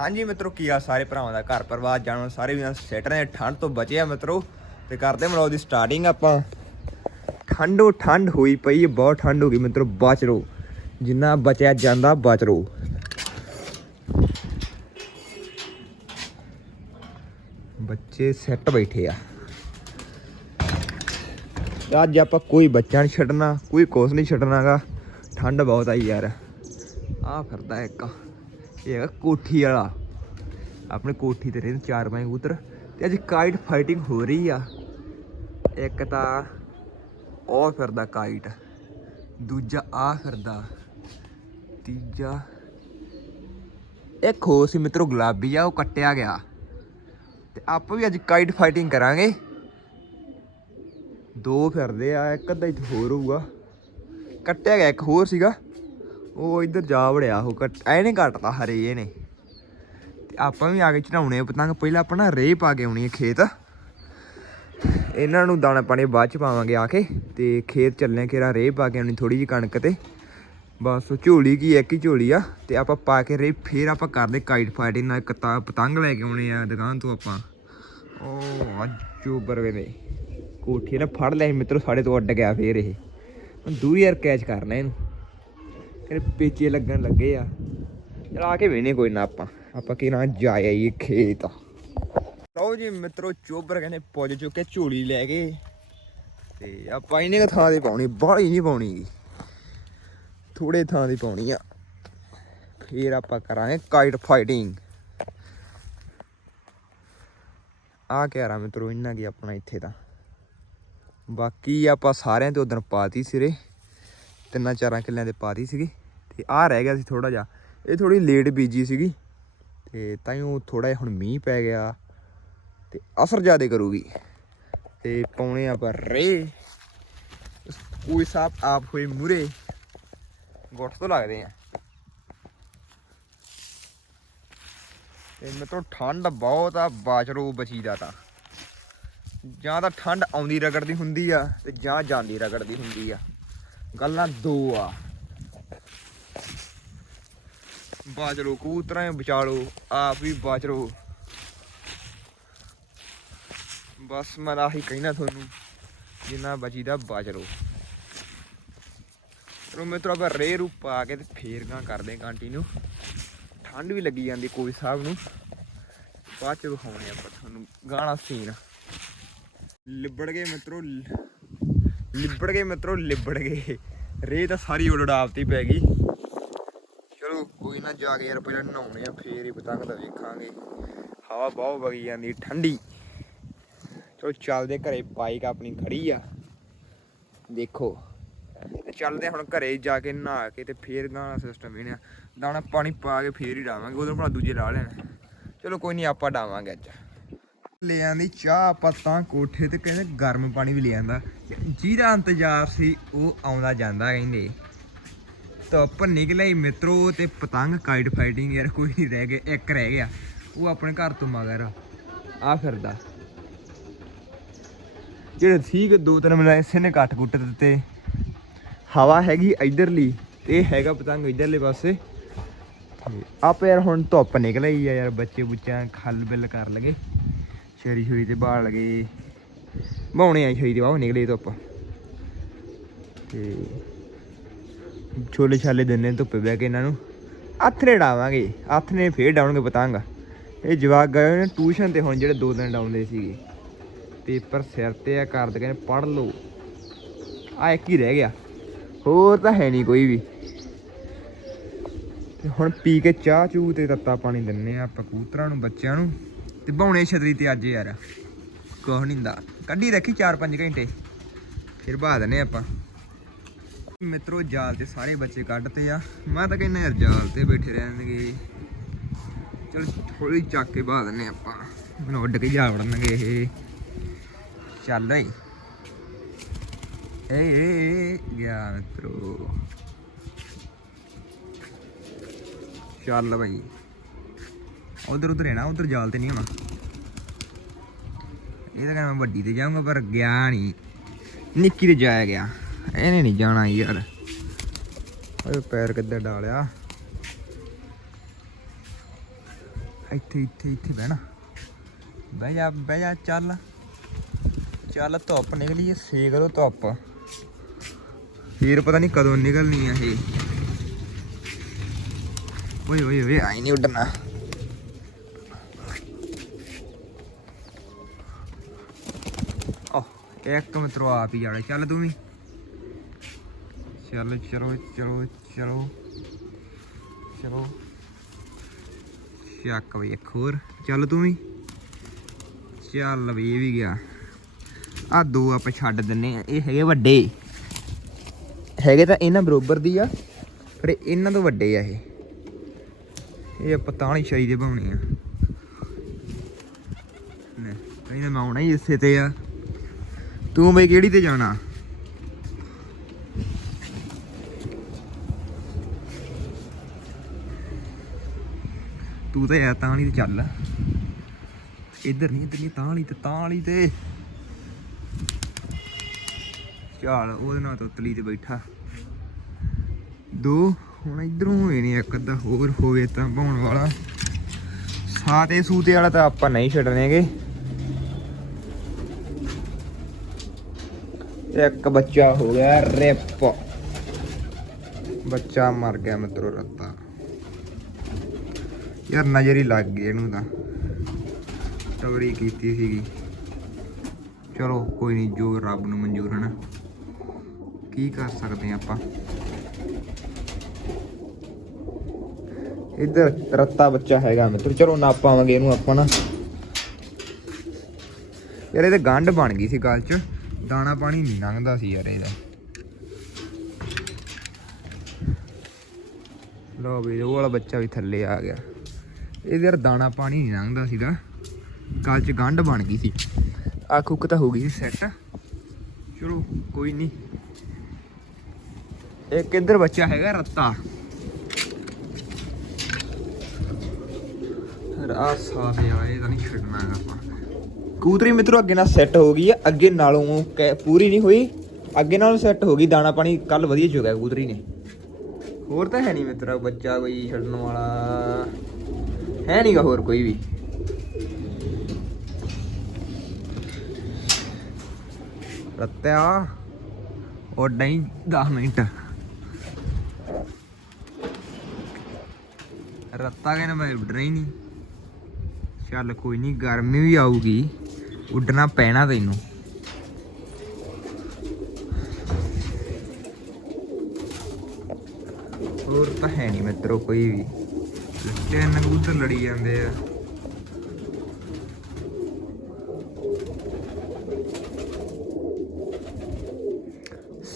ਹਾਂਜੀ ਮਿੱਤਰੋ, ਕੀ ਆ ਸਾਰੇ ਭਰਾਵਾਂ ਦਾ ਘਰ ਪਰਿਵਾਰ ਜਾਣੋ ਸਾਰੇ ਵੀ ਸੈਟ ਨੇ, ਠੰਡ ਤੋਂ ਬਚੇ ਆ ਮਿੱਤਰੋ। ਤੇ ਕਰਦੇ ਮਲਾਉ ਦੀ ਸਟਾਰਟਿੰਗ ਆਪਾਂ। ਠੰਡੋ ਠੰਡ ਹੋਈ ਪਈ ਬਹੁਤ ਠੰਡ ਹੋ ਗਈ ਮਿੱਤਰੋ, ਬਚ ਰਹੋ ਜਿੰਨਾ ਬਚਿਆ ਜਾਂਦਾ ਬਚ ਰਹੋ ਬੱਚੇ ਸੈੱਟ ਬੈਠੇ ਆ। ਅੱਜ ਆਪਾਂ ਕੋਈ ਬੱਚਾ ਨਹੀਂ ਛੱਡਣਾ, ਕੋਈ ਕੁਛ ਨਹੀਂ ਛੱਡਣਾਗਾ। ਠੰਡ ਬਹੁਤ ਆਈ ਯਾਰ। ਆ ਫਿਰਦਾ ਇੱਕ। ਇਹ ਹੈਗਾ ਕੋਠੀ ਵਾਲਾ। ਆਪਣੇ ਕੋਠੀ ਤੇ ਰਹਿੰਦੇ ਚਾਰ ਪੰਜ ਕਬੂਤਰ। ਤੇ ਅੱਜ ਕਾਈਟ ਫਾਈਟਿੰਗ ਹੋ ਰਹੀ ਆ। ਇੱਕ ਤਾਂ ਉਹ ਫਿਰਦਾ ਕਾਈਟ ਦੂਜਾ ਆ ਫਿਰਦਾ, ਤੀਜਾ। ਇੱਕ ਹੋਰ ਸੀ ਮਿੱਤਰੋ, ਗੁਲਾਬੀ ਆ, ਉਹ ਕੱਟਿਆ ਗਿਆ। ਤੇ ਆਪਾਂ ਵੀ ਅੱਜ ਕਾਈਟ ਫਾਈਟਿੰਗ ਕਰਾਂਗੇ। ਦੋ ਫਿਰਦੇ ਆ, ਇੱਕ ਅੱਧਾ ਇੱਥੇ ਹੋਰ ਹੋਊਗਾ। ਕੱਟਿਆ ਗਿਆ, ਇੱਕ ਹੋਰ ਸੀਗਾ। ਉਹ ਇੱਧਰ ਜਾ ਵੜਿਆ ਉਹ ਕੱਟ ਐਨੇ ਕੱਟਦਾ ਹਰੇ ਇਹਨੇ ਤੇ ਆਪਾਂ ਵੀ ਆ ਕੇ ਚੜਾਉਣੇ ਆ, ਪਤੰਗ। ਪਹਿਲਾਂ ਆਪਾਂ ਨਾ ਰੇਹ ਪਾ ਕੇ ਆਉਣੀ ਹੈ ਖੇਤ। ਇਹਨਾਂ ਨੂੰ ਦਾਣਾ ਪਾਣੀ ਬਾਅਦ ਚ ਪਾਵਾਂਗੇ ਆ ਕੇ, ਤੇ ਖੇਤ ਚੱਲਨੇ ਕਿਰਾ ਰੇਹ ਪਾ ਕੇ ਆਉਣੀ ਥੋੜੀ ਜਿਹੀ ਕਣਕ ਤੇ। ਬਸ ਝੋਲੀ ਕੀ ਇੱਕ ਹੀ ਝੋਲੀ ਆ, ਤੇ ਆਪਾਂ ਪਾ ਕੇ ਰੇ ਫੇਰ ਆਪਾਂ ਕਰਦੇ ਕਾਈਟ ਫਾਈਟਿੰਗ ਨਾਲ ਇੱਕ ਪਤੰਗ ਲੈ ਕੇ ਆਉਣੇ ਆ ਦੁਕਾਨ ਤੋਂ ਆਪਾਂ। ਉਹ ਅੱਜੋ ਬਰਵੇ ਨੇ। ਕੋਠੀ ਨੇ ਫੜ ਲਿਆ ਸੀ ਮਿੱਤਰੋ, ਸਾਡੇ ਤੋਂ ਅੱਡ ਗਿਆ ਫੇਰ ਇਹ। ਹੁਣ ਯਾਰ ਕੈਚ ਕਰਨਾ ਇਹਨੂੰ। ਕਹਿੰਦੇ ਪੇਚੇ ਲੱਗਣ ਲੱਗੇ ਆ। ਚਲ ਕੇ ਵੇਨੇ ਕੋਈ ਨਾ ਆਪਾਂ। ਆਪਾਂ ਕੀ ਨਾ ਜਾ ਆਈਏ ਖੇਤ। ਲਓ ਜੀ ਮਿੱਤਰੋ, ਚੋਬਰ ਕਹਿੰਦੇ ਪੁੱਜ ਚੁੱਕੇ, ਝੋਲੀ ਲੈ ਕੇ। ਤੇ ਆਪਾਂ ਇਹਨੇ ਕੁ ਥਾਂ ਤੇ ਪਾਉਣੀ, ਬਾਹਲੀ ਨਹੀਂ ਪਾਉਣੀ। ਗੀ ਥੋੜੇ ਥਾਂ ਦੀ ਪਾਉਣੀ ਆ। ਫੇਰ ਆਪਾਂ ਕਰਾਂਗੇ ਕਾਈਟ ਫਾਈਟਿੰਗ ਆ ਕਹਿ ਰਾ ਮਿੱਤਰੋ, ਇੰਨਾ ਕੀ ਆਪਣਾ ਇੱਥੇ ਦਾ ਬਾਕੀ ਆਪਾਂ ਸਾਰਿਆਂ ਤੇ ਉਦੋਂ ਪਾਤੀ ਸਿਰੇ। ਤਿੰਨਾਂ ਚਾਰਾਂ ਕਿੱਲਿਆਂ ਦੇ ਪਾਤੀ ਸੀਗੀ। ਤੇ ਆਹ ਰਹਿ ਗਿਆ ਸੀ ਥੋੜਾ ਜਿਹਾ। ਇਹ ਥੋੜੀ ਲੇਟ ਬੀਜੀ ਸੀਗੀ। ਤੇ ਤਾਂ ਹੀ ਉਹ ਥੋੜਾ ਜਿਹਾ ਹੁਣ ਮੀਂਹ ਪੈ ਗਿਆ ਤੇ ਅਸਰ ਜ਼ਿਆਦਾ ਕਰੂਗੀ। ਤੇ ਪਾਉਣੇ ਆਪਾਂ ਰੇ। ਕੋਈ ਸਾਹਿਬ ਆਪ ਹੋਏ ਮੂਰੇ। ਗੁੱਟ ਤੋਂ ਲੱਗਦੇ ਆ। ਤੇ ਮੇਰੇ ਠੰਡ ਬਹੁਤ ਆ ਬਾਚਰੋ ਬਚੀਦਾ ਤਾਂ। ਜਾਂ ਤਾਂ ਠੰਡ ਆਉਂਦੀ ਰਗੜਦੀ ਹੁੰਦੀ ਆ ਤੇ ਜਾਂ ਜਾਂਦੀ ਰਗੜਦੀ ਹੁੰਦੀ ਆ। ਗੱਲਾਂ ਦੋ ਆ। ਬਾਚਰੋ ਕਬੂਤਰਾਂ ਬਚਾਲੋ ਆਪ ਵੀ ਬਾਚਰੋ ਬਸ ਮੈਂ ਆਹੀ ਕਹਿਣਾ ਤੁਹਾਨੂੰ, ਜਿੰਨਾ ਬਚੀਦਾ ਬਾਚਰੋ ਰੋ ਮਿੱਤਰੋ, ਆਪਾਂ ਰੇ ਰੂ ਪਾ ਕੇ ਤੇ ਫੇਰ ਗਾਂ ਕਰਦੇ ਕੰਟੀਨਿਊ ਠੰਡ ਵੀ ਲੱਗੀ ਜਾਂਦੀ ਕੋਈ ਸਾਹਿਬ ਨੂੰ। ਬਾਅਦ ਚ ਵਿਖਾਉਣੇ ਆਪਾਂ ਤੁਹਾਨੂੰ ਗਾਣਾ ਸੀਨ ਲਿਬੜ ਗਏ ਮਿੱਤਰੋ, ਲਿਬੜ ਗਏ ਮਿੱਤਰੋ, ਲਿਬੜ ਗਏ। ਰੇ ਤਾਂ ਸਾਰੀ ਉਡਾਵਤੀ ਪੈ ਗਈ। ਚਲੋ ਨਾ ਜਾ ਕੇ ਯਾਰ ਪਹਿਲਾਂ ਨਹਾਉਣੇ ਆ, ਫੇਰ ਹੀ ਪਤੰਗ ਦਾ ਵੇਖਾਂਗੇ। ਹਵਾ ਬਹੁਤ ਵਗੀ ਜਾਂਦੀ, ਠੰਡੀ। ਚਲੋ ਚੱਲਦੇ ਘਰੇ ਬਾਈਕ ਆਪਣੀ ਖੜੀ ਆ। ਦੇਖੋ ਤੇ ਚੱਲਦੇ ਹੁਣ ਘਰੇ ਜਾ ਕੇ ਨਹਾ ਕੇ ਤੇ ਫੇਰ ਗਾਣਾ ਸਿਸਟਮ ਇਹਨੇ ਦਾਣਾ ਪਾਣੀ ਪਾ ਕੇ ਫੇਰ ਹੀ ਡਾਵਾਂਗੇ ਉਦੋਂ ਭਲਾ ਦੂਜੇ ਲਾ ਲੈਣ। ਚਲੋ ਕੋਈ ਨਹੀਂ, ਆਪਾਂ ਡਾਵਾਂਗੇ ਅੱਜ। ਲੈ ਆਂਦੀ ਚਾਹ, ਆਪਾਂ ਤਾਂ ਕੋਠੇ ਤੇ ਕਹਿੰਦੇ ਗਰਮ ਪਾਣੀ ਵੀ ਲੈ ਆਂਦਾ। ਜਿਹਦਾ ਇੰਤਜ਼ਾਰ ਸੀ, ਉਹ ਆਉਂਦਾ ਜਾਂਦਾ, ਕਹਿੰਦੇ। ਧੁੱਪ ਨਿਕਲੇ ਮਿੱਤਰੋ ਤੇ ਪਤੰਗ ਕਾਈਟ ਫਾਈਟਿੰਗ ਯਾਰ, ਕੋਈ ਨਹੀਂ ਰਹਿ ਗਿਆ, ਇੱਕ ਰਹਿ ਗਿਆ। ਉਹ ਆਪਣੇ ਘਰ ਤੋਂ ਮਗਰ ਆ ਫਿਰਦਾ। ਜਿਹੜੇ ਠੀਕ ਦੋ ਤਿੰਨ ਮਿੰਟ ਇਸੇ ਨੇ ਕੱਟ ਕੁੱਟ ਦਿੱਤੇ। ਹਵਾ ਹੈਗੀ ਇਧਰਲੀ, ਤੇ ਇਹ ਹੈਗਾ ਪਤੰਗ ਇਧਰਲੇ ਪਾਸੇ। ਤੇ ਆਪ ਯਾਰ ਹੁਣ ਧੁੱਪ ਨਿਕਲ ਆਈ ਆ ਯਾਰ, ਬੱਚੇ ਬੁੱਚਿਆਂ ਖੱਲ ਬਿੱਲ ਕਰ ਲਗੇ। ਸ਼ਰੀ ਹੋਈ ਤੇ ਬਾਲ ਲਗੇ। ਬਾਉਣੇ ਆਈ ਹੋਈ ਦੇ ਬਾਹ ਨਿਕਲੇ ਧੁੱਪ। ਤੇ ਛੋਲੇ ਛਾਲੇ ਦਿੰਨੇ ਧੁੱਪੇ ਬਹਿ ਕੇ ਇਹਨਾਂ ਨੂੰ। ਹੱਥ ਨੇ ਡਾਵਾਂਗੇ, ਹੱਥ ਨੇ ਫੇਰ ਡਾਉਣਗੇ ਪਤੰਗ। ਇਹ ਜਵਾਕ ਗਏ ਨੇ ਟਿਊਸ਼ਨ ਤੇ ਹੁਣ ਜਿਹੜੇ ਦੋ ਦਿਨ ਡਾਉਂਦੇ ਸੀਗੇ। ਪੇਪਰ ਸਿਰ ਤੇ ਆ ਕਰਦੇ ਕਹਿੰਦੇ ਪੜ ਲਓ। ਆ ਇੱਕ ਹੀ ਰਹਿ ਗਿਆ। ਹੋਰ ਤਾਂ ਹੈ ਨਹੀਂ ਕੋਈ ਵੀ। ਤੇ ਹੁਣ ਪੀ ਕੇ ਚਾਹ ਚੂ ਤੇ ਤੱਤਾ ਪਾਣੀ ਦਿੰਨੇ ਆ ਆਪਾਂ ਕੂਤਰਾਂ ਨੂੰ, ਬੱਚਿਆਂ ਨੂੰ। ਤੇ ਬਾਉਣੇ ਛਤਰੀ ਤੇ ਅੱਜ ਯਾਰ, ਕੁਛ ਨਹੀਂ ਦਾ ਕੱਢੀ ਰੱਖੀ 4-5 ਘੰਟੇ। ਫਿਰ ਬਾਹ ਦਨੇ ਆਪਾਂ। ਮਿੱਤਰੋ, ਜਾਲ ਤੇ ਸਾਰੇ ਬੱਚੇ ਕੱਢਤੇ ਆ। ਮੈਂ ਤਾਂ ਕਹਿੰਦਾ ਯਾਰ ਜਾਲ ਤੇ ਬੈਠੇ ਰਹਿਣਗੇ। ਚਲ ਥੋੜੀ ਚੱਕ ਕੇ ਬਾਹ ਦਿੰਨੇ ਆਪਾਂ। ਮੈਨੂੰ ਉੱਡ ਕੇ ਜਾ ਵੜਨਗੇ ਇਹ। ਚੱਲ ਏ ਏ ਏ, ਗਿਆ ਮਿੱਤਰੋ। ਚੱਲ ਭਾਈ ਉਧਰ ਉਧਰ ਹੈ ਨਾ ਉਧਰ ਜਾਲ ਤੇ ਨਹੀਂ ਹੋਣਾ। ਇਹ ਤਾਂ ਕਹਿੰਦਾ ਮੈਂ ਵੱਡੀ ਤੇ ਜਾਊਂਗਾ, ਪਰ ਗਿਆ ਨਹੀਂ। ਨਿੱਕੀ ਤੇ ਜਾਇਆ ਗਿਆ। ਇਹਨੇ ਨਹੀਂ ਜਾਣਾ ਯਾਰ। ਓਏ ਪੈਰ ਕਿੱਦਾਂ ਡਾਲਿਆ? ਇੱਥੇ ਇੱਥੇ ਇੱਥੇ ਬਹਿਣਾ। ਬਹਿ ਜਾ ਬਹਿ ਜਾ, ਚੱਲ। ਚੱਲ ਧੁੱਪ ਨਿਕਲੀ ਹੈ ਸੇਕ ਲੋ ਧੁੱਪ। ਫੇਰ ਪਤਾ ਨਹੀਂ ਕਦੋਂ ਨਿਕਲਣੀ ਆ ਇਹ। ਓਏ ਓਏ ਓਏ, ਆਈ ਨਹੀਂ ਉੱਡਣਾ। ਓ ਇੱਕ ਮਿੱਤਰੋ ਆਪ ਹੀ ਜਾਣਾ। ਚੱਲ ਤੂੰ ਵੀ। ਚੱਲ ਚਲੋ ਚਲੋ ਚਲੋ ਚਲੋ ਚੱਕ ਵੀ ਇੱਕ ਹੋਰ ਚੱਲ ਤੂੰ ਵੀ ਚੱਲ ਵੀ ਇਹ ਵੀ ਗਿਆ ਆ ਦੋ ਆਪਾਂ ਛੱਡ ਦਿੰਨੇ ਆ ਇਹ ਹੈਗੇ ਵੱਡੇ ਹੈਗੇ ਤਾਂ ਇਹਨਾਂ ਬਰੋਬਰ ਦੀ ਆ ਪਰ ਇਹਨਾਂ ਤੋਂ ਵੱਡੇ ਆ ਇਹ ਇਹ ਆਪਾਂ ਤਾਂ ਨਹੀਂ ਸ਼ਾਈ ਦੇ ਬਾਉਣੇ ਆ ਨੇ ਕਹਿੰਦਾ ਮੈਂ ਆਉਣਾ ਹੀ ਇਸੇ ਤੇ ਆ ਤੂੰ ਬਈ ਕਿਹੜੀ ਤੇ ਜਾਣਾ ਤੂੰ ਤਾਂ ਯਾਰ ਤਾਂ ਵਾਲੀ ਤੇ ਚੱਲ। ਇੱਧਰ ਨਹੀਂ ਇੱਧਰ ਨਹੀਂ, ਤਾਂ ਵਾਲੀ ਤੇ, ਤਾਂ ਵਾਲੀ ਤੇ। ਚੱਲ, ਉਹਦੇ ਨਾਲ ਤੁਤਲੀ ਤੇ ਬੈਠਾ। ਦੋ, ਹੁਣ ਇਧਰੋਂ ਹੋਏ ਨੇ ਇੱਕ ਅੱਧਾ, ਹੋਰ ਹੋਵੇ ਤਾਂ ਪਾਉਣ ਵਾਲਾ। ਸਾਤੇ ਸੂਤੇ ਵਾਲਾ ਤਾਂ ਆਪਾਂ ਨਹੀਂ ਛੱਡਣੇਗੇ ਇੱਕ ਬੱਚਾ ਹੋ ਗਿਆ, ਰਿਪ। ਬੱਚਾ ਮਰ ਗਿਆ ਮਿੱਤਰੋ ਯਾਰ ਨਜ਼ਰ ਹੀ ਲੱਗ ਗਈ ਇਹਨੂੰ ਤਾਂ। ਟਵਰੀ ਕੀਤੀ ਸੀਗੀ। ਚਲੋ, ਕੋਈ ਨਹੀਂ ਜੋ ਰੱਬ ਨੂੰ ਮਨਜ਼ੂਰ ਹੈ ਕੀ ਕਰ ਸਕਦੇ ਹਾਂ ਆਪਾਂ? ਇੱਧਰ ਰੱਤਾ ਬੱਚਾ ਹੈਗਾ ਮਿੱਤਰ। ਚਲੋ ਨਾਪਾਵਾਂਗੇ ਇਹਨੂੰ ਆਪਾਂ ਨਾ। ਯਾਰ ਇਹਦੇ ਗੰਢ ਬਣ ਗਈ ਸੀ ਗੱਲ 'ਚ। ਦਾਣਾ ਪਾਣੀ ਨਹੀਂ ਲੰਘਦਾ ਸੀ ਯਾਰ ਇਹਦਾ। ਲੋ ਵੀ, ਉਹ ਵਾਲਾ ਬੱਚਾ ਵੀ ਥੱਲੇ ਆ ਗਿਆ। ਇਹਦੇ ਯਾਰ ਦਾਣਾ ਪਾਣੀ ਨਹੀਂ ਲੰਘਦਾ ਸੀਗਾ। ਗੱਲ 'ਚ ਗੰਢ ਬਣ ਗਈ ਸੀ। ਆ ਕੁੱਕ ਤਾਂ ਹੋ ਗਈ ਸੀ ਸੈੱਟ ਚਲੋ, ਕੋਈ ਨਹੀਂ ਇੱਕ ਇੱਧਰ ਬੱਚਾ ਹੈਗਾ ਰੱਤਾ? ਆ ਸਾਫ਼ ਆ ਇਹ ਤਾਂ ਨਹੀਂ ਛੱਡਣਾ ਆਪਾਂ। ਕੂਤਰੀ ਮਿੱਤਰੋ, ਅੱਗੇ ਨਾਲ ਸੈੱਟ ਹੋ ਗਈ ਆ। ਅੱਗੇ ਨਾਲੋਂ ਕੈ- ਪੂਰੀ ਨਹੀਂ ਹੋਈ। ਅੱਗੇ ਨਾਲੋਂ ਸੈੱਟ ਹੋ ਗਈ। ਦਾਣਾ ਪਾਣੀ ਕੱਲ ਵਧੀਆ ਚੁਗਿਆ ਕੂਤਰੀ ਨੇ। ਹੋਰ ਤਾਂ ਹੈ ਨਹੀਂ ਮਿੱਤਰਾ, ਬੱਚਾ ਕੋਈ ਛੱਡਣ ਵਾਲਾ। ਹੈ ਨਹੀਂਗਾ ਹੋਰ ਕੋਈ ਵੀ। ਰੱਤਿਆ, ਉਹ ਨਹੀਂ 10 ਮਿੰਟ। ਰੱਤਾ ਕਹਿੰਦਾ ਮੈਂ ਉੱਡਣਾ ਹੀ ਨਹੀਂ। ਚੱਲ ਕੋਈ ਨਹੀਂ, ਗਰਮੀ ਵੀ ਆਊਗੀ, ਉੱਡਣਾ ਪੈਣਾ ਤੈਨੂੰ। ਹੋਰ ਤਾਂ ਹੈ ਨਹੀਂ ਮਿੱਤਰੋ ਕੋਈ ਵੀ। ਤਿੰਨ ਕਬੂਤਰ ਲੜੀ ਜਾਂਦੇ ਆ।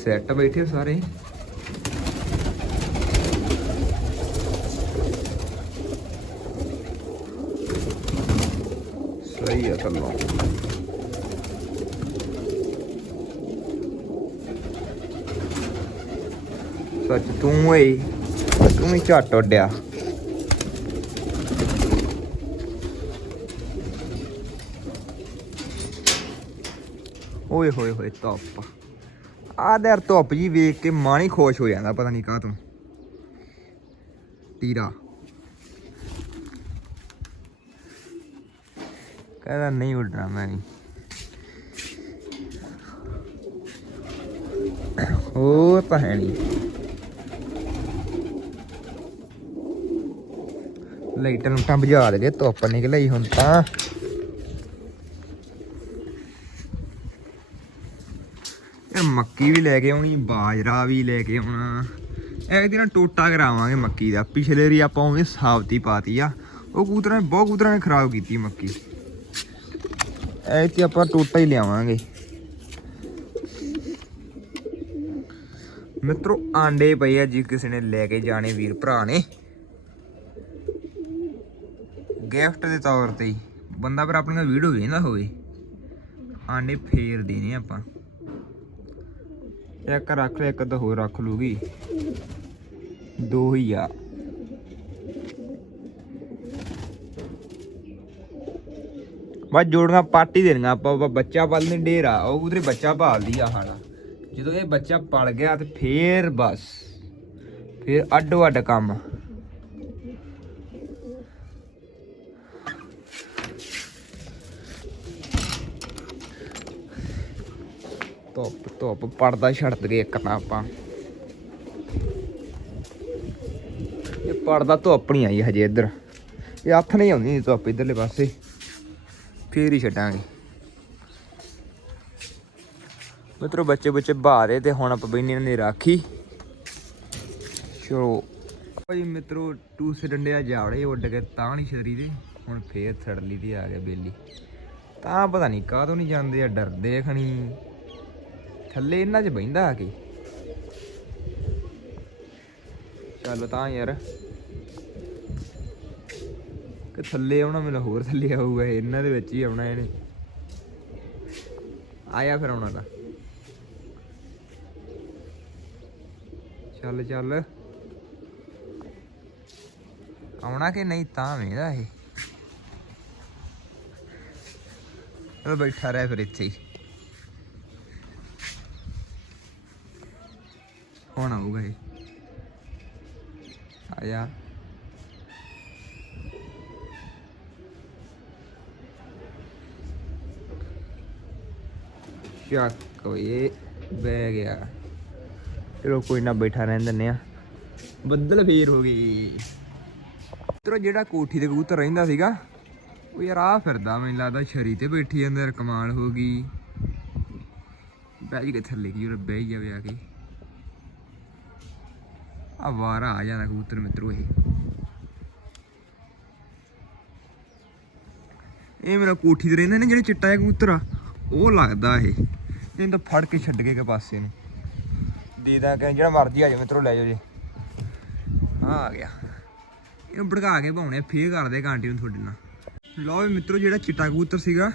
ਸੈੱਟ ਬੈਠੇ ਸਾਰੇ। ਸਹੀ ਆ ਥੱਲੋਂ ਸੱਚ ਤੂੰ ਓਏ, ਤੂੰ ਵੀ ਝੱਟ ਉੱਡਿਆ। ਓਏ ਹੋਏ ਹੋਏ ਧੁੱਪ। ਆ der ਧੁੱਪ ਜੀ ਵੇਖ ਕੇ ਮਨ ਹੀ ਖੁਸ਼ ਹੋ ਜਾਂਦਾ, ਪਤਾ ਨਹੀਂ ਕਾਹ ਤੋਂ। ਤੀਰਾ। ਕਹਿੰਦਾ ਨਹੀਂ ਉੱਡਣਾ ਮੈਂ ਵੀ ਉਹ ਤਾਂ ਹੈ ਨਹੀਂ ਲਾਈਟਾਂ ਲੂਟਾਂ ਬੁਝਾ ਦੇ ਧੁੱਪ ਨਿਕਲ ਹੁਣ ਤਾਂ। ਯਾਰ ਮੱਕੀ ਵੀ ਲੈ ਕੇ ਆਉਣੀ, ਬਾਜਰਾ ਵੀ ਲੈ ਕੇ ਆਉਣਾ। ਇਹ ਦਿਨ ਟੋਟਾ ਕਰਾਵਾਂਗੇ ਮੱਕੀ ਦਾ। ਪਿਛਲੇ ਵਾਰੀ ਆਪਾਂ ਉਵੇਂ ਸਾਬਤੀ ਪਾਤੀ ਆ। ਉਹ ਕੂਤਰਾਂ ਨੇ, ਬਹੁਤ ਕੂਤਰਾਂ ਨੇ ਖਰਾਬ ਕੀਤੀ ਮੱਕੀ। ਇਹ ਤੇ ਆਪਾਂ ਟੋਟਾ ਹੀ ਲਿਆਵਾਂਗੇ। ਮਿੱਤਰੋ, ਆਂਡੇ ਪਏ ਆ ਜੀ ਕਿਸੇ ਨੇ ਲੈ ਕੇ ਜਾਣੇ ਵੀਰ ਭਰਾ ਨੇ। ਗਿਫਟ ਦੇ ਤੌਰ ਤੇ ਹੀ। ਬੰਦਾ ਪਰ ਆਪਣੀਆਂ ਵੀਡੀਓ ਵੇਖਦਾ ਹੋਵੇ। ਆਂਡੇ ਫੇਰ ਦੇਣੇ ਆਪਾਂ। ਇੱਕ ਰੱਖ ਲੈ, ਇੱਕ ਤਾਂ ਹੋਰ ਰੱਖ ਲੂਗੀ ਦੋ ਹੀ ਆ। ਬਸ ਜੋੜੀਆਂ ਪਾਟੀ ਦੇਣੀਆਂ ਆਪਾਂ ਆਪਾਂ ਬੱਚਾ ਪਾਲਣੇ ਡੇਰਾ ਉਹ ਉਧਰੇ ਬੱਚਾ ਪਾਲਦੀ ਆ ਹਾਣਾ। ਜਦੋਂ ਇਹ ਬੱਚਾ ਪਲ ਗਿਆ ਤੇ ਫੇਰ ਬਸ, ਫੇਰ ਅੱਡੋ ਅੱਡ ਕੰਮ। ਧੁੱਪ ਪੜਦਾ ਛੱਡ ਗਏ ਇੱਕ ਤਾਂ ਆਪਾਂ। ਇਹ ਪੜਦਾ ਧੁੱਪ ਨਹੀਂ ਆਈ ਹਜੇ ਇੱਧਰ। ਇਹ ਹੱਥ ਨਹੀਂ ਆਉਂਦੀ ਧੁੱਪ ਇੱਧਰਲੇ ਪਾਸੇ। ਫੇਰ ਹੀ ਛੱਡਾਂਗੇ। ਮਿੱਤਰੋ, ਬੱਚੇ ਬੱਚੇ ਬਾਹਰੇ ਤੇ ਹੁਣ ਆਪਾਂ ਬੈਨੇ ਨੇ ਰਾਖੀ। ਚਲੋ। ਭਾਈ ਮਿੱਤਰੋ, ਟੂਸੇ ਡੰਡਿਆ ਜਾੜੇ ਉੱਡ ਕੇ ਤਾਂ ਨਹੀਂ ਛਤਰੀ ਦੇ। ਹੁਣ ਫੇਰ ਥੜਲੀ ਦੀ ਆ ਗਿਆ ਬੇਲੀ। ਤਾਂ ਪਤਾ ਨਹੀਂ ਕਾਹਤੋਂ ਨਹੀਂ ਜਾਂਦੇ ਆ, ਡਰਦੇ ਖਣੀ। ਥੱਲੇ ਇਹਨਾਂ 'ਚ ਬਹਿੰਦਾ ਆ ਕੇ। ਚੱਲ ਤਾਂ ਯਾਰ। ਕਿ ਥੱਲੇ ਆਉਣਾ ਮੈਨੂੰ ਹੋਰ ਥੱਲੇ ਆਊਗਾ, ਇਹਨਾਂ ਦੇ ਵਿੱਚ ਹੀ ਆਉਣਾ ਇਹਨੇ। ਆਇਆ ਫਿਰ ਆਉਣਾ ਤਾਂ। ਚੱਲ ਚੱਲ। ਆਉਣਾ ਕਿ ਨਹੀਂ ਤਾਂ ਵੇਂਦਾ ਇਹ। ਉਹ ਬੈਠਾ ਰਿਹਾ ਫਿਰ ਇੱਥੇ ਹੀ। ਹੁਣ ਆਊਗਾ ਇਹ? ਆ ਜਾ ਚੱਕ ਬਹਿ ਗਿਆ। ਚਲੋ ਕੋਈ ਨਾ ਬੈਠਾ ਰਹਿਣ ਦਿੰਦੇ ਆ ਬੱਦਲ ਫੇਰ ਹੋ ਗਈ। ਤੇਰਾ ਜਿਹੜਾ ਕੋਠੀ ਤੇ ਕਬੂਤਰ ਰਹਿੰਦਾ ਸੀਗਾ, ਉਹ ਯਾਰ ਆ ਫਿਰਦਾ, ਮੈਨੂੰ ਲੱਗਦਾ ਛਰੀ ਤੇ ਬੈਠੀ ਅੰਦਰ ਕਮਾਲ ਹੋ ਗਈ। ਬਹਿ ਕੇ ਥੱਲੇ, ਕੀ ਉਹ ਬਹਿ ਜਾਵੇ ਆ ਕੇ। ਆ ਆ ਜਾਂਦਾ ਕਬੂਤਰ ਮਿੱਤਰੋ ਇਹ। ਇਹ ਮੇਰਾ ਕੋਠੀ ਤੇ ਰਹਿੰਦੇ ਨੇ ਜਿਹੜੇ ਚਿੱਟਾ ਜਿਹਾ ਕਬੂਤਰ ਆ, ਉਹ ਲੱਗਦਾ ਇਹ। ਇਹਨੂੰ ਤਾਂ ਫੜ ਕੇ ਛੱਡ ਕੇ ਕੇ ਪਾਸੇ ਨੂੰ। ਦੇ ਦਾ ਕਿ ਜਿਹੜਾ ਮਰਜ਼ੀ ਆ ਜਾ ਮਿੱਤਰੋ ਲੈ ਜਾਓ ਜੀ। ਆ ਆ ਗਿਆ। ਇਹਨੂੰ ਭੜਕਾ ਕੇ ਭਾਉਣੇ ਫੇਰ ਕਰਦੇ ਕਾਂਟੀ ਨੂੰ ਤੁਹਾਡੇ ਨਾਲ। ਲਓ ਵੀ ਮਿੱਤਰੋ ਜਿਹੜਾ ਚਿੱਟਾ ਕਬੂਤਰ ਸੀਗਾ,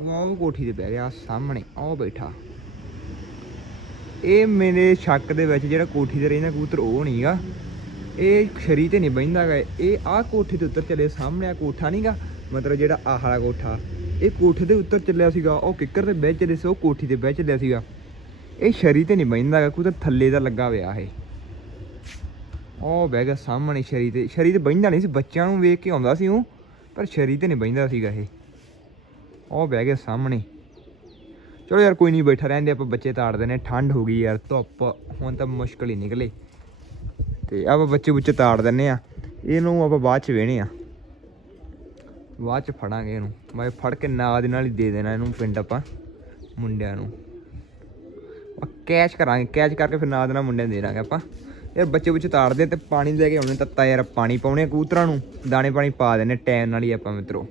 ਉਹ ਆਹ ਕੋਠੀ ਤੇ ਬਹਿ ਗਿਆ ਸਾਹਮਣੇ, ਆਹ ਬੈਠਾ। ਇਹ ਮੇਰੇ ਸ਼ੱਕ ਦੇ ਵਿੱਚ ਜਿਹੜਾ ਕੋਠੀ ਤੇ ਰਹਿੰਦਾ ਕਬੂਤਰ, ਉਹ ਨਹੀਂਗਾ। ਇਹ ਸ਼ਰੀ ਤੇ ਨਹੀਂ ਬਹਿੰਦਾ ਗਾ ਇਹ ਆਹ ਕੋਠੀ ਦੇ ਉੱਤਰ ਚੱਲੇ ਸਾਹਮਣੇ ਆ ਕੋਠਾ ਨਹੀਂਗਾ। ਮਤਲਬ ਜਿਹੜਾ ਆਹ ਵਾਲਾ ਕੋਠਾ। ਇਹ ਕੋਠੇ ਦੇ ਉੱਤਰ ਚੱਲਿਆ ਸੀਗਾ, ਉਹ ਕਿੱਕਰ ਤੇ ਬਹਿ ਚੱਲੇ ਸੀ, ਉਹ ਕੋਠੀ ਤੇ ਬਹਿ ਚੱਲਿਆ ਸੀਗਾ। ਇਹ ਸ਼ਰੀ ਤੇ ਨਹੀਂ ਬਹਿੰਦਾ ਗਾ ਕਬੂਤਰ ਥੱਲੇ ਦਾ ਲੱਗਾ ਹੋਇਆ ਇਹ। ਉਹ ਬਹਿ ਗਿਆ ਸਾਹਮਣੇ ਸ਼ਰੀ ਤੇ। ਸ਼ਰੀ ਤੇ ਬਹਿੰਦਾ ਨਹੀਂ ਸੀ, ਬੱਚਿਆਂ ਨੂੰ ਵੇਖ ਕੇ ਆਉਂਦਾ ਸੀ ਉਹ, ਪਰ ਸ਼ਰੀ ਤੇ ਨਹੀਂ ਬਹਿੰਦਾ ਸੀਗਾ ਇਹ। ਉਹ ਬਹਿ ਗਿਆ ਸਾਹਮਣੇ। ਚਲੋ ਯਾਰ ਕੋਈ ਨਹੀਂ, ਬੈਠਾ ਰਹਿੰਦੇ ਆਪਾਂ, ਬੱਚੇ ਤਾੜਦੇ ਨੇ, ਠੰਡ ਹੋ ਗਈ ਯਾਰ, ਧੁੱਪ, ਹੁਣ ਤਾਂ ਮੁਸ਼ਕਲ ਹੀ ਨਿਕਲੇ। ਤੇ ਆਪਾਂ ਬੱਚੇ ਬੁੱਚੇ ਤਾੜ ਦਿੰਨੇ ਆ, ਇਹਨੂੰ ਆਪਾਂ ਬਾਅਦ ਚ ਵੇਣੇ ਆ। ਬਾਅਦ ਚ ਫੜਾਂਗੇ ਇਹਨੂੰ, ਮੈਂ ਫੜ ਕੇ ਨਾਲ ਦੇ ਨਾਲ ਹੀ ਦੇ ਦੇਣਾ ਇਹਨੂੰ ਪਿੰਡ ਆਪਾਂ, ਮੁੰਡਿਆਂ ਨੂੰ। ਕੈਚ ਕਰਾਂਗੇ ਕੈਚ ਕਰਕੇ ਫਿਰ ਨਾਲ ਦੇ ਨਾਲ ਮੁੰਡਿਆਂ ਨੂੰ ਦੇ ਦਾਂਗੇ ਆਪਾਂ। ਯਾਰ ਬੱਚੇ ਬੁੱਚੇ ਤਾੜਦੇ ਤੇ ਪਾਣੀ ਲੈ ਕੇ ਆਉਣੇ, ਤੱਤਾ ਯਾਰ, ਪਾਣੀ ਪਾਉਣੇ ਆ ਕਬੂਤਰਾਂ ਨੂੰ, ਦਾਣੇ ਪਾਣੀ ਪਾ ਦੇਣੇ ਟਾਈਮ ਨਾਲ ਹੀ ਆਪਾਂ ਮਿੱਤਰੋ।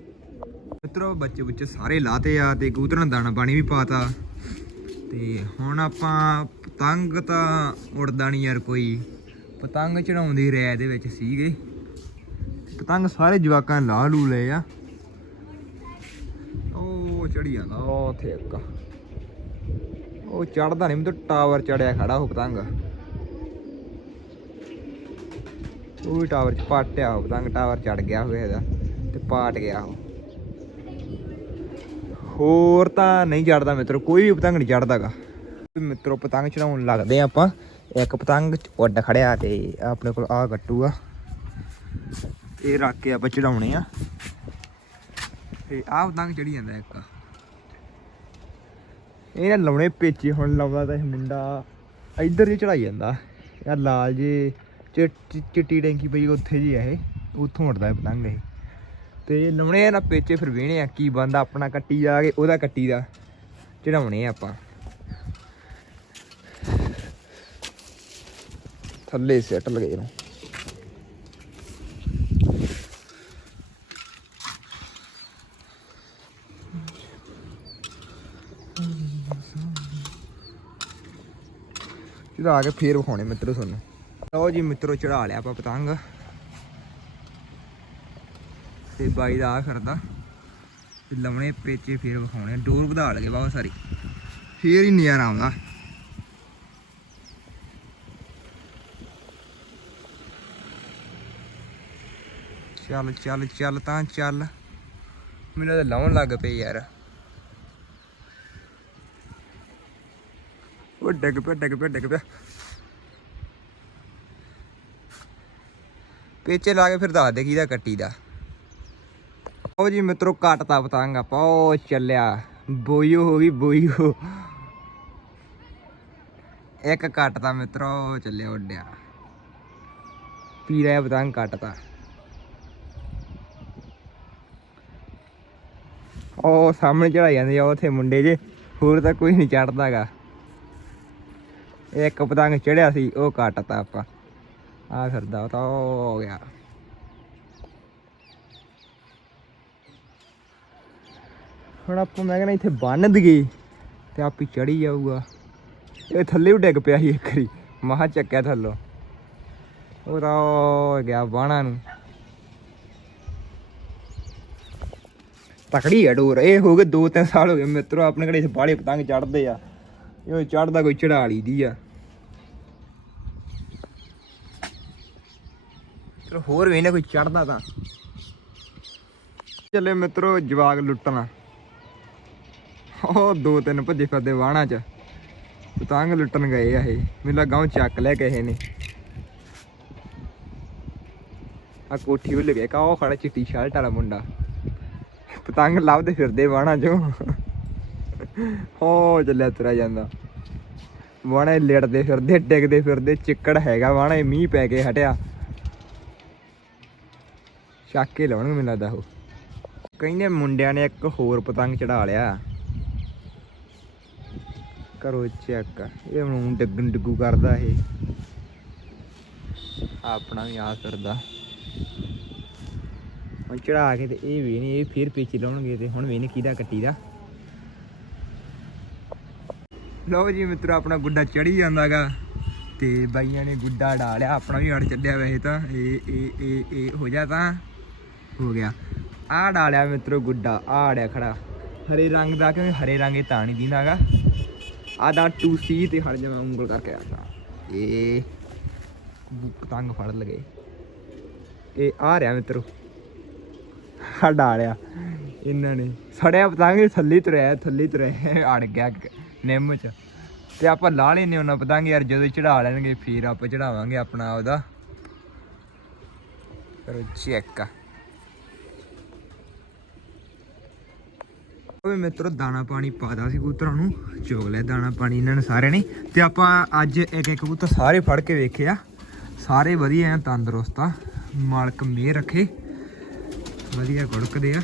ਮਿੱਤਰੋ, ਬੱਚੇ ਬੁੱਚੇ ਸਾਰੇ ਲਾਤੇ ਆ ਤੇ ਕਬੂਤਰਾਂ ਨੂੰ ਦਾਣਾ ਪਾਣੀ ਵੀ ਪਾਤਾ। ਤੇ ਹੁਣ ਆਪਾਂ ਪਤੰਗ ਤਾਂ ਉੜਦਾ ਨਹੀਂ ਯਾਰ ਕੋਈ। ਪਤੰਗ ਚੜਾਉਂਦੇ ਰੈ ਦੇ ਵਿੱਚ ਸੀਗੇ। ਪਤੰਗ ਸਾਰੇ ਜਵਾਕਾਂ ਨੇ ਲਾ ਲੂ ਲਏ ਆ। ਉਹ ਚੜੀ ਜਾਂਦਾ, ਉਹ ਉੱਥੇ ਇੱਕ। ਉਹ ਚੜਦਾ ਨਹੀਂ ਮੈਨੂੰ ਟਾਵਰ ਚੜਿਆ ਖੜਾ ਉਹ ਪਤੰਗ। ਉਹ ਵੀ ਟਾਵਰ ਚ ਪਾਟਿਆ ਉਹ ਪਤੰਗ, ਟਾਵਰ ਚੜ ਗਿਆ ਹੋਇਆ ਇਹਦਾ ਤੇ ਪਾਟ ਗਿਆ ਉਹ। ਹੋਰ ਤਾਂ ਨਹੀਂ ਚੜਦਾ ਮਿੱਤਰੋ, ਕੋਈ ਵੀ ਪਤੰਗ ਨਹੀਂ ਚੜਦਾਗਾ ਮਿੱਤਰੋ, ਪਤੰਗ ਚੜਾਉਣ ਲੱਗਦੇ ਆ ਆਪਾਂ। ਇੱਕ ਪਤੰਗ ਉੱਡ ਖੜਿਆ ਤੇ ਆਪਣੇ ਕੋਲ ਆ ਗੱਟੂ ਆ। ਇਹ ਰੱਖ ਕੇ ਆਪਾਂ ਚੜਾਉਣੇ ਆ। ਤੇ ਆਹ ਪਤੰਗ ਚੜੀ ਜਾਂਦਾ ਇੱਕ। ਇਹ ਲਾਉਣੇ ਪੇਚੇ, ਹੁਣ ਲਾਉਂਦਾ ਤਾਂ ਇਹ ਮੁੰਡਾ ਇੱਧਰ ਹੀ ਚੜਾਈ ਜਾਂਦਾ। ਯਾਰ ਲਾਲ ਜੇ ਚਿੱਟੀ ਟੈਂਕੀ ਪਈ ਉੱਥੇ ਜੀ ਆ ਇਹ। ਉੱਥੋਂ ਉੱਡਦਾ ਪਤੰਗ ਇਹ। ਤੇ ਲਾਉਣੇ ਆ ਨਾ ਪੇਚੇ ਫਿਰ ਵੇਹਣੇ ਆ, ਕੀ ਬੰਦਾ ਆਪਣਾ ਕੱਟੀ ਜਾ ਕੇ, ਉਹਦਾ ਕੱਟੀ ਦਾ ਚੜਾਉਣੇ ਆ ਆਪਾਂ। ਥੱਲੇ ਸੈਟ ਲਗੇ ਨੂੰ ਚੜਾ ਕੇ ਫੇਰ ਵਿਖਾਉਣੇ ਮਿੱਤਰੋ ਤੁਹਾਨੂੰ। ਲਓ ਜੀ ਮਿੱਤਰੋ ਚੜਾ ਲਿਆ ਆਪਾਂ ਪਤੰਗ ਤੇ ਬਾਈ ਦਾ ਆ ਫਿਰਦਾ ਤੇ ਲਵਣੇ ਪੇਚੇ ਫੇਰ ਵਿਖਾਉਣੇ ਡੋਰ ਵਧਾ ਲਗੇ ਬਹੁਤ ਸਾਰੀ। ਫੇਰ ਹੀ ਨਜ਼ਾਰਾ ਆਉਂਦਾ। ਚੱਲ ਚੱਲ ਚੱਲ ਤਾਂ ਚੱਲ। ਮੈਨੂੰ ਤਾਂ ਲਾਉਣ ਲੱਗ ਪਏ ਯਾਰ। ਉਹ ਡਿੱਗ ਪਿਆ ਡਿੱਗ ਪਿਆ ਡਿੱਗ ਪਿਆ। ਪੇਚੇ ਲਾ ਕੇ ਫਿਰ ਦੱਸ ਦੇ ਕਿਹਦਾ ਕੱਟੀ ਦਾ। ਉਹ ਜੀ ਮਿੱਤਰੋ ਕੱਟਤਾ ਪਤੰਗ ਆਪਾਂ, ਉਹ ਚੱਲਿਆ। ਬੋਈਓ ਹੋ ਗਈ, ਬੋਈਓ। ਇੱਕ ਕੱਟਤਾ ਮਿੱਤਰੋ ਚੱਲਿਆ ਉੱਡਿਆ। ਪੀਰਾ ਪਤੰਗ ਕੱਟਤਾ ਉਹ ਸਾਹਮਣੇ ਚੜਾਈ ਜਾਂਦੇ ਆ, ਉੱਥੇ ਮੁੰਡੇ ਜੇ, ਹੋਰ ਤਾਂ ਕੋਈ ਨਹੀਂ ਚੜਦਾਗਾ ਇੱਕ ਪਤੰਗ ਚੜਿਆ ਸੀ, ਉਹ ਕੱਟਤਾ ਆਪਾਂ। ਆ ਫਿਰਦਾ ਉਹ ਤਾਂ, ਉਹ ਹੋ ਗਿਆ। ਹੁਣ ਆਪਾਂ ਮੈਂ ਕਹਿੰਦਾ ਇੱਥੇ ਬੰਨ ਦਈਏ ਤੇ ਆਪੀ ਚੜੀ ਜਾਊਗਾ। ਇਹ ਥੱਲੇ ਵੀ ਡਿੱਗ ਪਿਆ ਸੀ ਇੱਕ ਵਾਰੀ। ਮਹਾ ਚੱਕਿਆ ਥੱਲੋਂ। ਉਹ ਤਾਂ ਗਿਆ ਬਾਣਾ ਨੂੰ। ਤਕੜੀ ਹੈ ਡੋਰ। ਇਹ ਹੋ ਗਏ 2-3 ਸਾਲ ਹੋ ਗਏ। ਮਿੱਤਰੋ, ਆਪਣੇ ਘਰੇ ਬਾਲੇ ਪਤੰਗ ਚੜਦੇ ਆ। ਇਹ ਚੜਦਾ ਕੋਈ ਚੜਾ ਲਈ ਦੀ ਆ। ਹੋਰ ਵੀ ਨਾ ਕੋਈ ਚੜਦਾ ਤਾਂ। ਚੱਲੇ ਮਿੱਤਰੋ ਜਵਾਗ ਲੁੱਟਣਾ। ਉਹ ਦੋ ਤਿੰਨ ਭੱਜੇ ਫਿਰਦੇ ਵਾਹਣਾ ਚ। ਪਤੰਗ ਲੁੱਟਣ ਗਏ ਆ ਇਹ। ਮੇਲਾ ਗਾਉਂ ਚੱਕ ਲੈ ਕਿਸੇ ਨੇ। ਆ ਕੋਠੀ ਉੱਲ ਗਿਆ ਕਾ ਉਹ ਖੜਾ ਚਿੱਟੀ ਸ਼ਰਟ ਵਾਲਾ ਮੁੰਡਾ। ਪਤੰਗ ਲੱਭਦੇ ਫਿਰਦੇ ਵਾਹਣਾ ਚੋਂ। ਹੋ ਚੱਲਿਆ ਤੁਰਿਆ ਜਾਂਦਾ। ਵਾਹਣਾ ਲੜਦੇ ਫਿਰਦੇ, ਡਿੱਗਦੇ ਫਿਰਦੇ, ਚਿੱਕੜ ਹੈਗਾ ਵਾਹਣੇ, ਮੀਂਹ ਪੈ ਕੇ ਹਟਿਆ। ਛਾਕੇ ਲਾਉਣਗੇ ਮੈਨੂੰ ਲੱਗਦਾ ਉਹ। ਕਹਿੰਦੇ ਮੁੰਡਿਆਂ ਨੇ ਇੱਕ ਹੋਰ ਪਤੰਗ ਚੜਾ ਲਿਆ। ਕਰੋ ਚੈੱਕ ਇਹ ਹੁਣ ਡੱਗਣ ਡੱਗੂ ਕਰਦਾ ਇਹ। ਆਪਣਾ ਵੀ ਆ ਕਰਦਾ। ਹੁਣ ਚੜਾ ਕੇ ਤੇ ਇਹ ਵੀ ਨਹੀਂ, ਇਹ ਫਿਰ ਪਿੱਛੇ ਲਾਉਣਗੇ ਤੇ ਹੁਣ ਵੀ ਨਹੀਂ ਕਿਹਦਾ ਕੱਟੀ ਦਾ ਲਓ ਜੀ ਮਿੱਤਰੋ, ਆਪਣਾ ਗੁੱਡਾ ਚੜੀ ਜਾਂਦਾਗਾ। ਤੇ ਬਾਈਆਂ ਨੇ ਗੁੱਡਾ ਡਾਲਿਆ ਆਪਣਾ ਵੀ ਅੜ ਚੱਲਿਆ ਵੈਸੇ ਤਾਂ। ਇਹ ਇਹ ਇਹ ਇਹ ਹੋ ਜਾ ਤਾਂ। ਹੋ ਗਿਆ। ਆਹ ਡਾਲਿਆ ਮਿੱਤਰੋ ਗੁੱਡਾ, ਆਹ ਅੜਿਆ ਖੜਾ। ਹਰੇ ਰੰਗ ਦਾ ਕਿਉਂਕਿ ਹਰੇ ਰੰਗ ਇਹ ਤਾਂ ਨਹੀਂ ਦਿੰਦਾਗਾ। ਆਹ ਦਾ 2C ਤੇ ਹਟ ਜਾਵਾਂ ਉਂਗਲ ਕਰਕੇ ਆਖਦਾ ਇਹ ਪਤੰਗ ਫੜ ਲਗੇ। ਇਹ ਆ ਰਿਹਾ ਮਿੱਤਰੋ। ਆ ਡਾਲਿਆ ਇਹਨਾਂ ਨੇ ਸੜਿਆ ਪਤੰਗ ਥੱਲੇ ਤੁਰਿਆ ਥੱਲੇ ਤੁਰਿਆ। ਅੜ ਗਿਆ ਨਿੰਮ ਚ। ਤੇ ਆਪਾਂ ਲਾ ਲੈਨੇ ਉਹਨਾਂ ਪਤੰਗ ਯਾਰ, ਜਦੋਂ ਚੜਾ ਲੈਣਗੇ, ਫੇਰ ਆਪਾਂ ਚੜਾਵਾਂਗੇ ਆਪਣਾ ਉਹਦਾ ਕਰੋ ਚੈੱਕ ਓਏ ਮਿੱਤਰੋ, ਦਾਣਾ ਪਾਣੀ ਪਾਦਾ ਸੀ ਕਬੂਤਰਾਂ ਨੂੰ। ਚੋਗ ਲਿਆ ਦਾਣਾ ਪਾਣੀ ਇਹਨਾਂ ਨੇ ਸਾਰਿਆਂ ਨੇ। ਤੇ ਆਪਾਂ ਅੱਜ ਇੱਕ ਇੱਕ ਕਬੂਤਰ ਸਾਰੇ ਫੜ ਕੇ ਵੇਖਿਆ ਸਾਰੇ ਵਧੀਆ ਆ ਤੰਦਰੁਸਤ ਆ। ਮਾਲਕ ਮਿਹਰ ਰੱਖੇ। ਵਧੀਆ ਗੁੜਕਦੇ ਆ।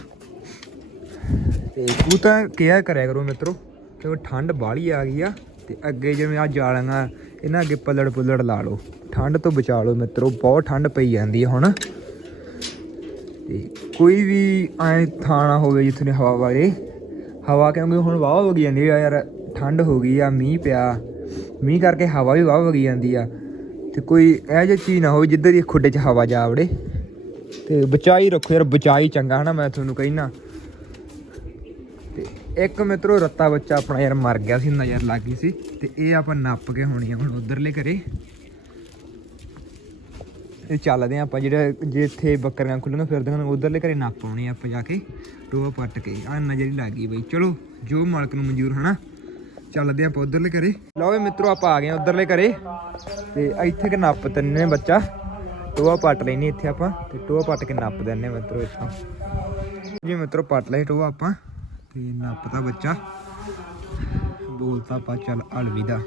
ਤੇ ਕਬੂਤਰ ਕੇਅਰ ਕਰਿਆ ਕਰੋ ਮਿੱਤਰੋ। ਕਿਉਂਕਿ ਠੰਡ ਬਾਹਲੀ ਆ ਗਈ ਆ। ਤੇ ਅੱਗੇ ਜਿਵੇਂ ਆ ਜਾਲੀਆਂ ਇਹਨਾਂ ਅੱਗੇ ਪੱਲੜ ਪੁੱਲੜ ਲਾ ਲਓ। ਠੰਡ ਤੋਂ ਬਚਾ ਲਓ ਮਿੱਤਰੋ। ਬਹੁਤ ਠੰਡ ਪਈ ਜਾਂਦੀ ਆ ਹੁਣ। ਤੇ ਕੋਈ ਵੀ ਐ ਥਾਣਾ ਹੋਵੇ ਜਿੱਥੇ ਹਵਾ ਵਾਲੇ। ਹਵਾ ਕਿਉਂਕਿ ਹੁਣ ਵਾਹ ਹੋ ਗਈ ਜਾਂਦੀ ਆ ਯਾਰ। ਠੰਡ ਹੋ ਗਈ ਆ, ਮੀਂਹ ਪਿਆ। ਮੀਂਹ ਕਰਕੇ ਹਵਾ ਵੀ ਵਾਹ ਹੋ ਗਈ ਜਾਂਦੀ ਆ। ਤੇ ਕੋਈ ਇਹ ਜਿਹੀ ਚੀਜ਼ ਨਾ ਹੋਵੇ ਜਿੱਧਰ ਦੀ ਖੁੱਡੇ 'ਚ ਹਵਾ ਜਾ ਵੜੇ ਤੇ ਬਚਾਈ ਰੱਖੋ ਯਾਰ, ਬਚਾਈ ਚੰਗਾ ਹਨਾ ਮੈਂ ਤੁਹਾਨੂੰ ਕਹਿਣਾ ਤੇ ਇੱਕ ਮਿੱਤਰੋ, ਰੱਤਾ ਬੱਚਾ ਆਪਣਾ ਯਾਰ ਮਰ ਗਿਆ ਸੀ, ਨਜ਼ਰ ਲੱਗ ਗਈ ਸੀ। ਤੇ ਇਹ ਆਪਾਂ ਨੱਪ ਕੇ ਹੋਣੀ ਆ ਹੁਣ ਉਧਰਲੇ ਘਰੇ। ਇਹ ਚੱਲਦੇ ਆ ਆਪਾਂ, ਜਿਹੜਾ ਜਿੱਥੇ ਬੱਕਰੀਆਂ ਖੁੱਲਣ ਫਿਰਦੀਆਂ ਨੇ ਉਧਰਲੇ ਘਰੇ ਨੱਪ ਆਉਣੇ ਆ ਆਪਾਂ ਜਾ ਕੇ ਟੋਆ ਪੱਟ ਕੇ। ਆ ਨਜ਼ਰ ਹੀ ਲੱਗ ਗਈ ਬਈ। ਚਲੋ, ਜੋ ਮਾਲਕ ਨੂੰ ਮਨਜ਼ੂਰ ਹਨਾ, ਚੱਲਦੇ ਆ ਆਪਾਂ ਉਧਰਲੇ ਘਰੇ। ਲਓ ਵੀ ਮਿੱਤਰੋ, ਆਪਾਂ ਆ ਗਏ ਆ ਉਧਰਲੇ ਘਰੇ। ਤੇ ਇੱਥੇ ਕਿ ਨੱਪ ਤਿੰਨੇ ਬੱਚਾ। ਟੋਆ ਪੱਟ ਲੈਣੀ ਇੱਥੇ ਆਪਾਂ, ਤੇ ਟੋਆ ਪੱਟ ਕੇ ਨੱਪ ਦਿੰਨੇ ਮਿੱਤਰੋ ਇੱਥੋਂ। ਜੀ ਮਿੱਤਰੋ, ਪੱਟ ਲਈ ਟੋਆ ਆਪਾਂ, ਤੇ ਨੱਪਤਾ ਬੱਚਾ। ਬੋਲਤਾ ਆਪਾਂ, ਚੱਲ ਅਲਵਿਦਾ।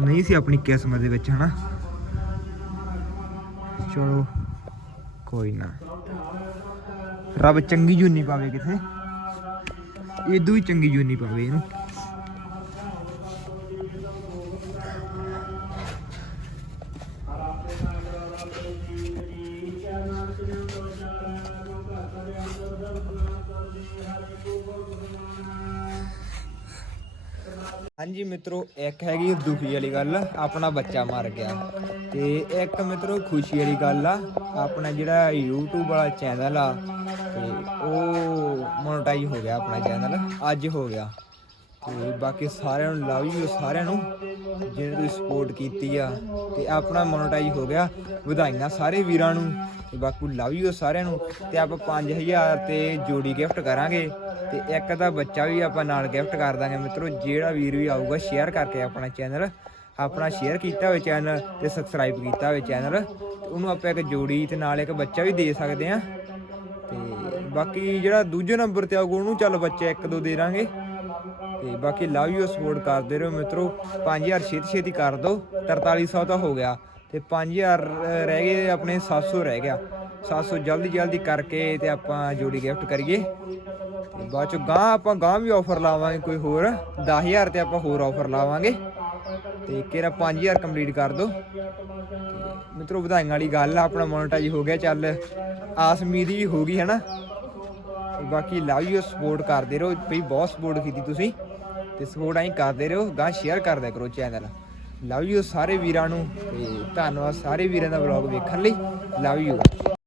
ਨਹੀਂ ਸੀ ਆਪਣੀ ਕਿਸਮਤ ਦੇ ਵਿੱਚ ਹਨਾ। ਚਲੋ ਕੋਈ ਨਾ। ਰੱਬ ਚੰਗੀ ਜੂਨੀ ਪਾਵੇ ਕਿਥੇ। ਇਦੋਂ ਹੀ ਚੰਗੀ ਜੂਨੀ ਪਾਵੇ ਇਹਨੂੰ। ਹਾਂਜੀ ਮਿੱਤਰੋ, ਇੱਕ ਹੈਗੀ ਦੁਖੀ ਵਾਲੀ ਗੱਲ, ਆਪਣਾ ਬੱਚਾ ਮਰ ਗਿਆ। ਤੇ ਇੱਕ ਮਿੱਤਰੋ, ਖੁਸ਼ੀ ਵਾਲੀ ਗੱਲ ਆ, ਆਪਣਾ ਜਿਹੜਾ YouTube ਵਾਲਾ ਚੈਨਲ ਆ, ਤੇ ਉਹ ਮੋਨਟਾਈਜ਼ ਹੋ ਗਿਆ ਆਪਣਾ ਚੈਨਲ ਅੱਜ ਹੋ ਗਿਆ। ਤੇ ਬਾਕੀ ਸਾਰਿਆਂ ਨੂੰ ਲਵ ਯੂ ਸਾਰਿਆਂ ਨੂੰ, ਜਿਹਨੇ ਤੁਸੀਂ ਸਪੋਰਟ ਕੀਤੀ ਆ, ਤੇ ਆਪਣਾ ਮੋਨਟਾਈਜ਼ ਹੋ ਗਿਆ, ਵਧਾਈਆਂ ਸਾਰੇ ਵੀਰਾਂ ਨੂੰ, ਤੇ ਬਾਕੀ ਲਵ ਯੂ ਸਾਰਿਆਂ ਨੂੰ, ਤੇ ਆਪਾਂ 5000 ਤੇ ਜੋੜੀ ਗਿਫਟ ਕਰਾਂਗੇ। ਤੇ ਇੱਕ ਦਾ ਬੱਚਾ ਵੀ ਆਪਾਂ ਨਾਲ ਗਿਫਟ ਕਰ ਦਾਂਗੇ ਮਿੱਤਰੋ, ਜਿਹੜਾ ਵੀਰ ਵੀ ਆਊਗਾ ਸ਼ੇਅਰ ਕਰਕੇ ਆਪਣਾ ਚੈਨਲ ਆਪਣਾ ਸ਼ੇਅਰ ਕੀਤਾ ਹੋਵੇ ਚੈਨਲ ਤੇ ਸਬਸਕ੍ਰਾਈਬ ਕੀਤਾ ਹੋਵੇ ਚੈਨਲ ਤੇ ਉਹਨੂੰ ਆਪਾਂ ਇੱਕ ਜੋੜੀ ਤੇ ਨਾਲ ਇੱਕ ਬੱਚਾ ਵੀ ਦੇ ਸਕਦੇ ਆ ਤੇ ਬਾਕੀ ਜਿਹੜਾ ਦੂਜੇ ਨੰਬਰ ਤੇ ਆਊਗਾ, ਉਹਨੂੰ ਚੱਲ ਬੱਚੇ ਇੱਕ ਦੋ ਦੇ ਦਾਂਗੇ। ਤੇ ਬਾਕੀ ਲਵ ਯੂ ਸਪੋਰਟ ਕਰਦੇ ਰਹੋ ਮਿੱਤਰੋ 5000 ਛੇਤੀ ਛੇਤੀ ਕਰ ਦਿਓ 4300 ਤਾਂ ਹੋ ਗਿਆ। ਤੇ 5000 ਰਹਿ ਗਏ ਆਪਣੇ 700 ਰਹਿ ਗਿਆ। 700 ਜਲਦੀ ਜਲਦੀ ਕਰਕੇ ਤੇ ਆਪਾਂ ਜੋੜੀ ਗਿਫਟ ਕਰੀਏ। ਬਾਅਦ ਚ ਗਾਂ ਆਪਾਂ ਗਾਂ ਵੀ ਆਫਰ ਲਾਵਾਂਗੇ ਕੋਈ ਹੋਰ। 10000 ਤੇ ਆਪਾਂ ਹੋਰ ਆਫਰ ਲਾਵਾਂਗੇ। ਤੇ ਕਿਹੜਾ 5000 ਕੰਪਲੀਟ ਕਰ ਦੋ ਮਿੱਤਰੋ, ਵਧਾਈਆਂ ਵਾਲੀ ਗੱਲ ਆ, ਆਪਣਾ ਮੋਨਟਾਈਜ਼ ਹੋ ਗਿਆ ਚੱਲ। ਆਸ ਉਮੀਦ ਹੀ ਹੋ ਗਈ ਹੈ ਨਾ ਤੇ ਬਾਕੀ ਲਵ ਯੂ ਸਪੋਰਟ ਕਰਦੇ ਰਹੋ। ਭਈ ਬਹੁਤ ਸਪੋਰਟ ਕੀਤੀ ਤੁਸੀਂ। ਤੇ ਸਪੋਰਟ ਐਂ ਕਰਦੇ ਰਹੋ ਗਾਂ ਸ਼ੇਅਰ ਕਰਦਿਆ ਕਰੋ ਚੈਨਲ ਲਵ ਯੂ ਸਾਰੇ ਵੀਰਾਂ ਨੂੰ। ਤੇ ਧੰਨਵਾਦ ਸਾਰੇ ਵੀਰਾਂ ਦਾ ਵਲੌਗ ਵੇਖਣ ਲਈ। Love you